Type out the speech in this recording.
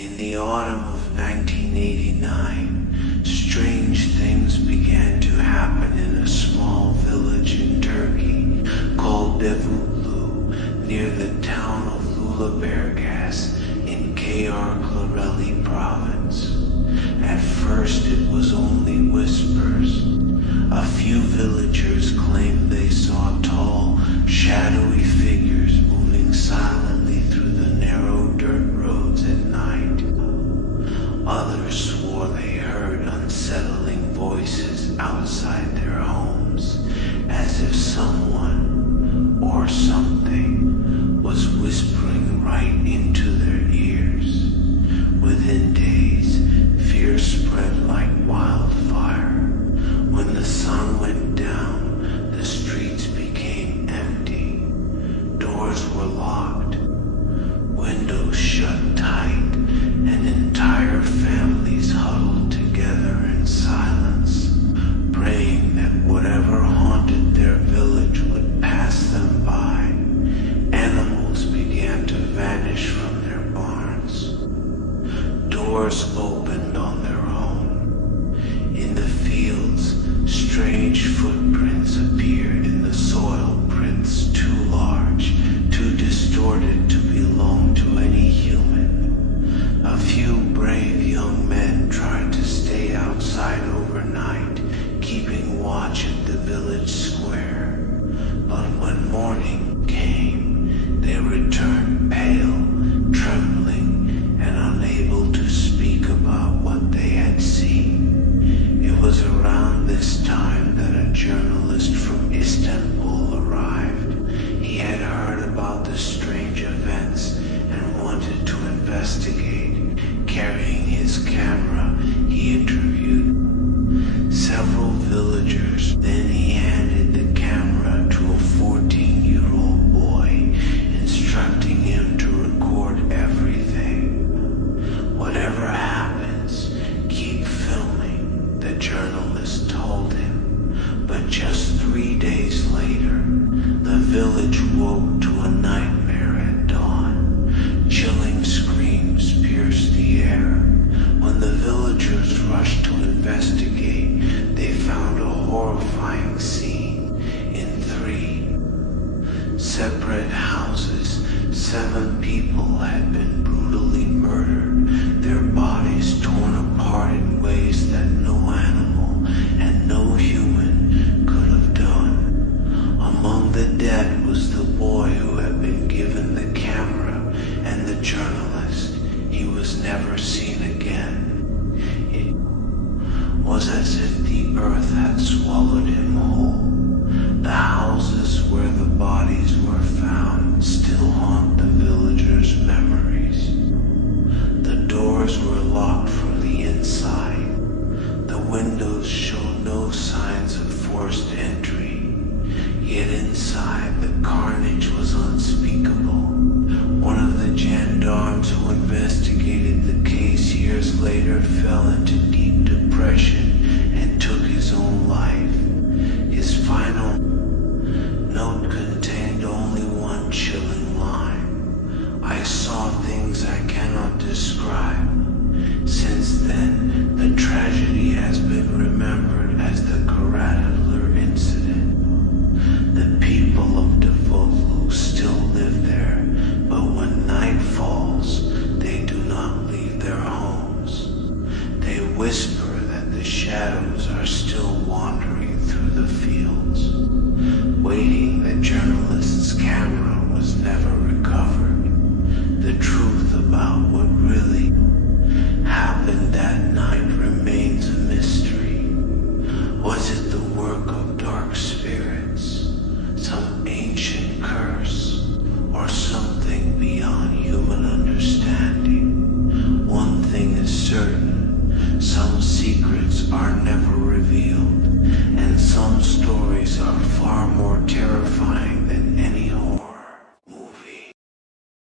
In the autumn of 1989, strange things began to happen in a small village in Turkey called Davutlu, near the town of Lulabergas in Karadedeler province. At first it was only whispers. A few villagers claimed they saw tall, shadowy figures moving silently through the narrow dirt roads at night. Others swore they heard unsettling voices outside their homes, as if someone or something was whispering right into their ears. Within days, fear spread like wildfire. When the sun went down, the streets became empty. Doors were locked, windows shut tight, and entire families huddled together in silence, praying that whatever haunted their village would pass them by. Animals began to vanish from their barns. Doors opened on their own. In the fields, strange footprints appeared in the soil, prints too large, too distorted to belong to any human. A few brave young men tried to stay outside overnight, keeping watch at the village square. But when morning came, they returned pale, trembling, and unable to speak about what they had seen. It was around this time that a journalist from Istanbul arrived. He had heard about the strange events and wanted to investigate. Carrying his camera, he interviewed several villagers. Then he handed the camera to a 14-year-old boy, instructing him to record everything. Whatever happens, keep filming, the journalist told him. But just 3 days later, the village woke to a nightmare at dawn. Chilling screams pierced the air. When the villagers rushed to investigate, they found a horrifying scene. In 3 separate houses, 7 people had been brutally murdered, their bodies torn apart in ways that no animal and no human could have done. Among the dead was the boy who had been given the camera and the journalist. He was never seen again. It was as if the earth had swallowed him whole. The houses where the bodies were found still haunt the villagers' memories. The doors were locked from the inside. The windows showed no signs of forced entry. Yet inside, the carnage was unspeakable. One of the gendarmes who investigated the case years later fell into deep depression and took his own life. His final note contained only one chilling line: "I saw things I cannot describe." Since then, the tragedy has been remembered as the Karadedeler